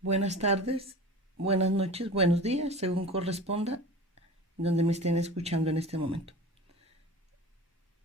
Buenas tardes, buenas noches, buenos días, según corresponda, donde me estén escuchando en este momento.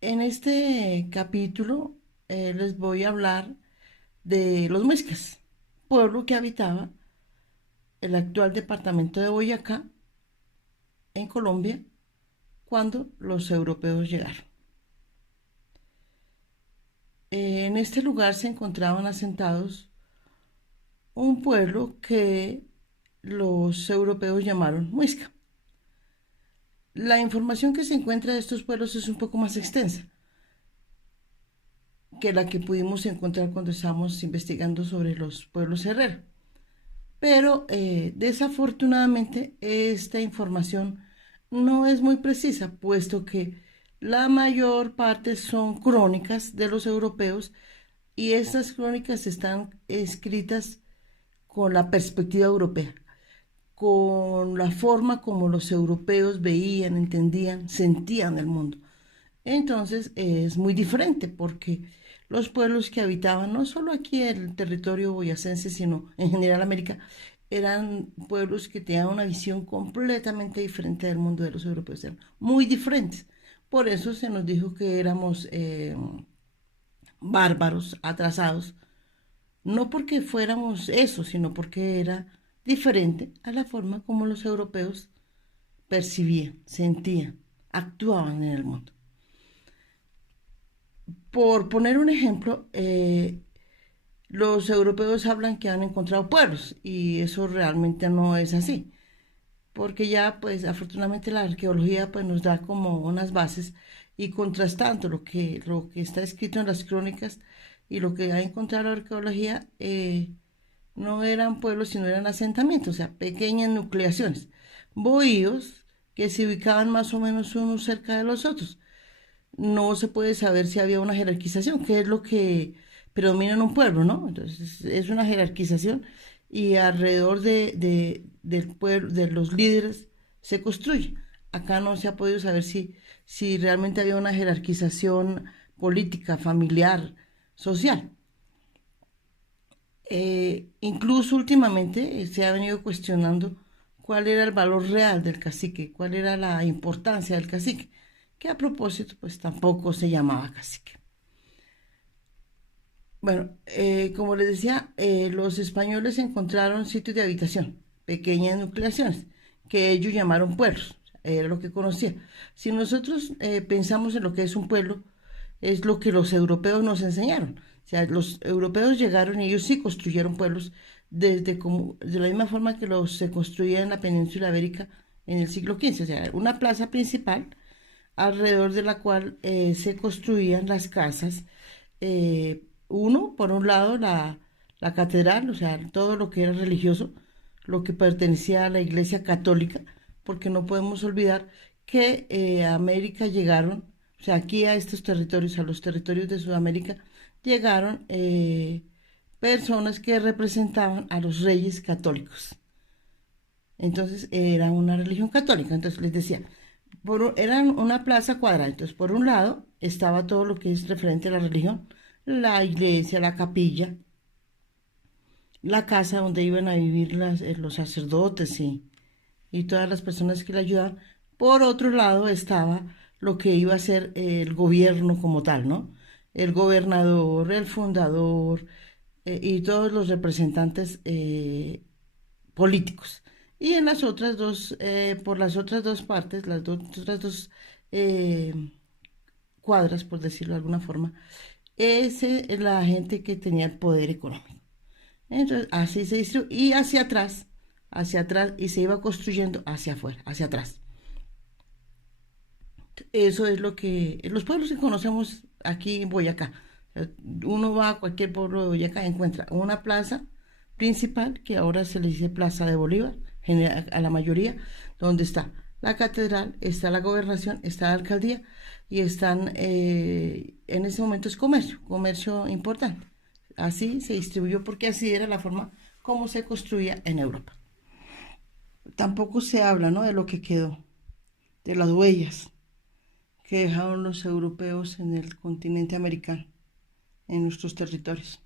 En este capítulo les voy a hablar de los muiscas, pueblo que habitaba el actual departamento de Boyacá, en Colombia, cuando los europeos llegaron. En este lugar se encontraban asentados un pueblo que los europeos llamaron muisca. La información que se encuentra de estos pueblos es un poco más extensa que la que pudimos encontrar cuando estábamos investigando sobre los pueblos herreros. Pero desafortunadamente esta información no es muy precisa, puesto que la mayor parte son crónicas de los europeos y estas crónicas están escritas con la perspectiva europea, con la forma como los europeos veían, entendían, sentían el mundo. Entonces es muy diferente porque los pueblos que habitaban, no solo aquí en el territorio boyacense, sino en general América, eran pueblos que tenían una visión completamente diferente del mundo de los europeos, eran muy diferentes. Por eso se nos dijo que éramos bárbaros, atrasados, no porque fuéramos eso, sino porque era diferente a la forma como los europeos percibían, sentían, actuaban en el mundo. Por poner un ejemplo, los europeos hablan que han encontrado pueblos y eso realmente no es así, porque ya pues afortunadamente la arqueología pues nos da como unas bases y contrastando lo que está escrito en las crónicas y lo que ha encontrado la arqueología, no eran pueblos sino eran asentamientos, o sea, pequeñas nucleaciones, bohíos que se ubicaban más o menos unos cerca de los otros. No se puede saber si había una jerarquización, que es lo que predomina en un pueblo, ¿no? Entonces es una jerarquización y alrededor del pueblo, de los líderes, se construye. Acá no se ha podido saber si realmente había una jerarquización política, familiar, social. Incluso últimamente se ha venido cuestionando cuál era el valor real del cacique, cuál era la importancia del cacique, que a propósito pues tampoco se llamaba cacique. Bueno, como les decía, los españoles encontraron sitios de habitación, pequeñas nucleaciones, que ellos llamaron pueblos, era lo que conocía. Si nosotros pensamos en lo que es un pueblo, es lo que los europeos nos enseñaron. O sea, los europeos llegaron y ellos sí construyeron pueblos de la misma forma que los se construía en la península ibérica en el siglo XV. O sea, una plaza principal alrededor de la cual se construían las casas. Uno, por un lado, la catedral, o sea, todo lo que era religioso, lo que pertenecía a la Iglesia Católica, porque no podemos olvidar que a América llegaron, o sea, aquí a estos territorios, a los territorios de Sudamérica, llegaron personas que representaban a los reyes católicos. Entonces era una religión católica. Entonces les decía, eran una plaza cuadrada. Entonces, por un lado estaba todo lo que es referente a la religión, la iglesia, la capilla, la casa donde iban a vivir los sacerdotes y todas las personas que le ayudaban. Por otro lado estaba lo que iba a ser el gobierno como tal, ¿no? El gobernador, el fundador y todos los representantes políticos. Y en las otras dos, por las otras dos partes, otras dos eh, cuadras, por decirlo de alguna forma, ese es la gente que tenía el poder económico. Entonces, así se distribuye, y hacia atrás, y se iba construyendo hacia afuera, hacia atrás. Eso es lo que, los pueblos que conocemos aquí en Boyacá. Uno va a cualquier pueblo de Boyacá y encuentra una plaza principal, que ahora se le dice Plaza de Bolívar, a la mayoría, donde está la catedral, está la gobernación, está la alcaldía y están, en ese momento es comercio, comercio importante. Así se distribuyó porque así era la forma como se construía en Europa. Tampoco se habla, ¿no?, de lo que quedó. de las huellas que dejaron los europeos en el continente americano, en nuestros territorios.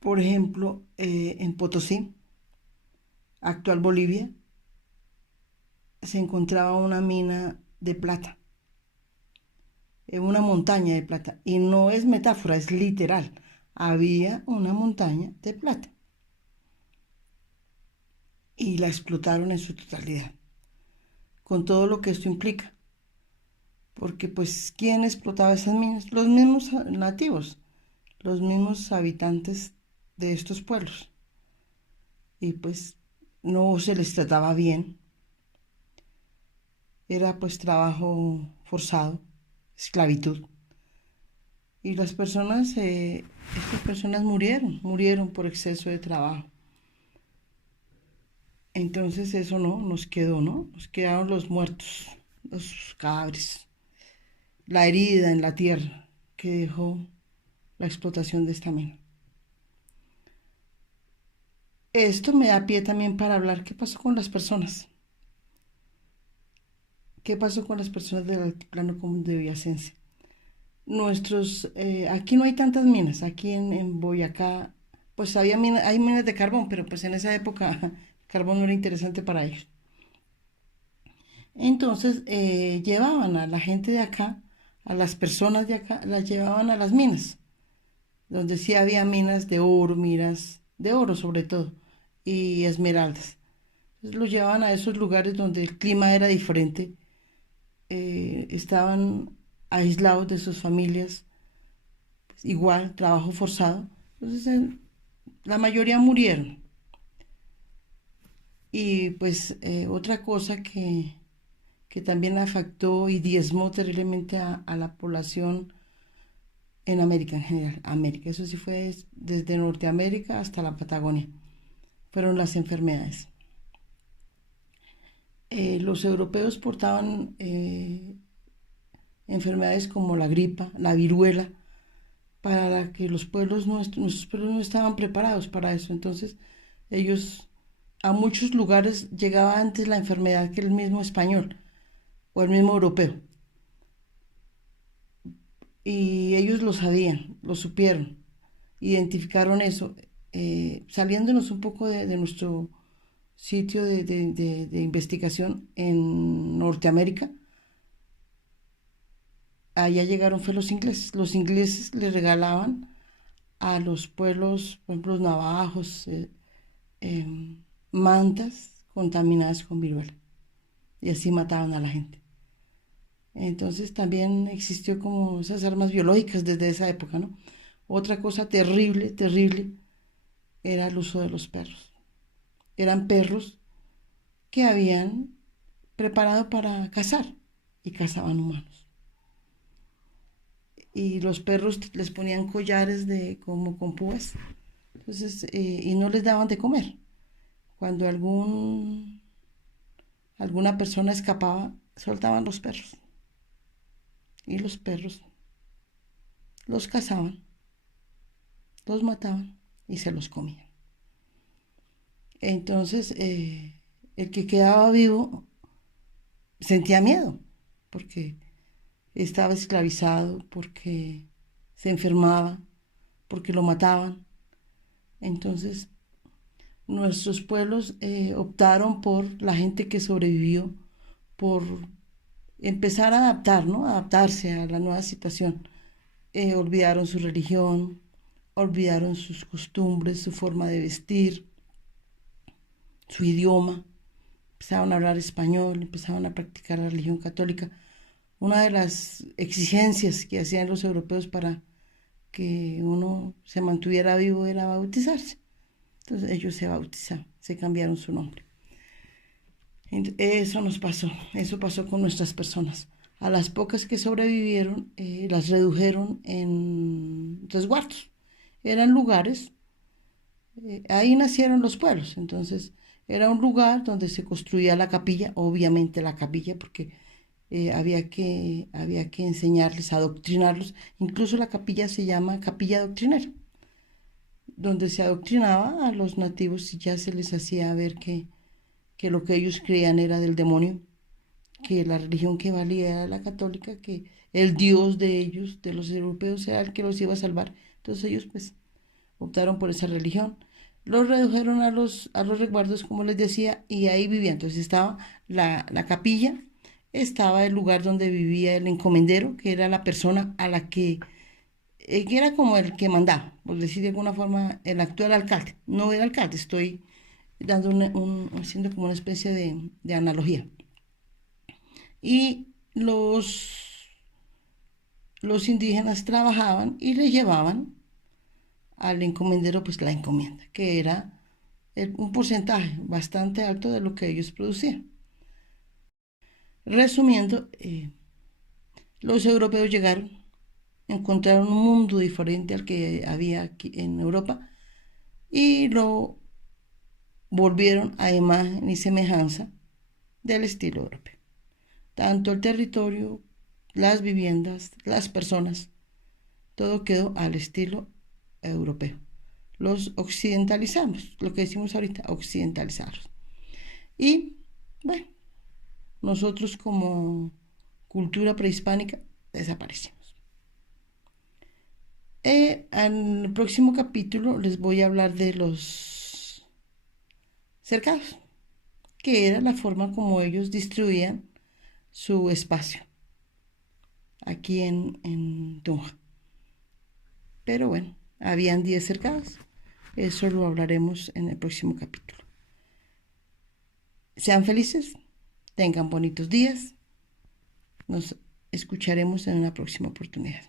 Por ejemplo, en Potosí, actual Bolivia, se encontraba una mina de plata, una montaña de plata. Y no es metáfora, es literal. Había una montaña de plata y la explotaron en su totalidad, con todo lo que esto implica. Porque pues, ¿quién explotaba esas minas? Los mismos nativos, los mismos habitantes de estos pueblos. Y pues no se les trataba bien. Era pues trabajo forzado, esclavitud. Y estas personas murieron por exceso de trabajo. Entonces eso no, nos quedó, ¿no? Nos quedaron los muertos, los cadáveres, la herida en la tierra que dejó la explotación de esta mina. Esto me da pie también para hablar qué pasó con las personas. ¿Qué pasó con las personas del altiplano común de Villavicencio? Aquí no hay tantas minas, aquí en Boyacá, pues hay minas de carbón, pero pues en esa época el carbón no era interesante para ellos. Entonces llevaban a la gente de acá, a las personas de acá, las llevaban a las minas, donde sí había minas de oro, minas de oro sobre todo, y esmeraldas. Entonces los llevaban a esos lugares donde el clima era diferente, estaban aislados de sus familias, pues, igual, trabajo forzado. Entonces la mayoría murieron. Y pues otra cosa que también afectó y diezmó terriblemente a la población en América en general. América, eso sí fue desde Norteamérica hasta la Patagonia. Fueron las enfermedades. Los europeos portaban enfermedades como la gripa, la viruela, para que nuestros pueblos no estaban preparados para eso. Entonces, ellos a muchos lugares llegaba antes la enfermedad que el mismo español o el mismo europeo. Y ellos lo sabían, lo supieron, identificaron eso. Saliéndonos un poco de nuestro sitio de investigación en Norteamérica, allá llegaron fue los ingleses. Los ingleses le regalaban a los pueblos, por ejemplo, los navajos, mantas contaminadas con viruela. Y así mataban a la gente. Entonces también existió como esas armas biológicas desde esa época, ¿no? Otra cosa terrible, terrible, era el uso de los perros. Eran perros que habían preparado para cazar y cazaban humanos. Y los perros les ponían collares como con púas. Entonces, y no les daban de comer. Cuando alguna persona escapaba, soltaban los perros. Y los perros los cazaban, los mataban y se los comían. Entonces, el que quedaba vivo sentía miedo, porque estaba esclavizado, porque se enfermaba, porque lo mataban. Entonces, nuestros pueblos optaron por la gente que sobrevivió, por empezar a adaptar, ¿no? Adaptarse a la nueva situación. Olvidaron su religión, olvidaron sus costumbres, su forma de vestir, su idioma, empezaron a hablar español, empezaron a practicar la religión católica. Una de las exigencias que hacían los europeos para que uno se mantuviera vivo era bautizarse. Entonces ellos se bautizaron, se cambiaron su nombre. Eso pasó con nuestras personas. A las pocas que sobrevivieron, las redujeron en resguardos. Eran lugares, ahí nacieron los pueblos. Entonces era un lugar donde se construía la capilla, obviamente la capilla, porque había que enseñarles, adoctrinarlos. Incluso la capilla se llama capilla doctrinera, donde se adoctrinaba a los nativos y ya se les hacía ver que que lo que ellos creían era del demonio, que la religión que valía era la católica, que el Dios de ellos, de los europeos, era el que los iba a salvar. Entonces ellos pues optaron por esa religión. Los redujeron a los resguardos, como les decía, y ahí vivían. Entonces estaba la capilla, estaba el lugar donde vivía el encomendero, que era la persona a la que era como el que mandaba, por decir de alguna forma, el actual alcalde. No era alcalde, estoy dando haciendo como una especie de analogía. Y los indígenas trabajaban y le llevaban al encomendero pues la encomienda, que era un porcentaje bastante alto de lo que ellos producían. Resumiendo, los europeos llegaron, encontraron un mundo diferente al que había aquí en Europa y lo volvieron a imagen y semejanza del estilo europeo. Tanto el territorio, las viviendas, las personas, todo quedó al estilo europeo. Los occidentalizamos, lo que decimos ahorita, occidentalizarlos. Y bueno, nosotros como cultura prehispánica desaparecimos. Al próximo capítulo les voy a hablar de los cercados, que era la forma como ellos distribuían su espacio aquí en Tunja. Pero bueno, habían 10 cercados. Eso lo hablaremos en el próximo capítulo. Sean felices, tengan bonitos días. Nos escucharemos en una próxima oportunidad.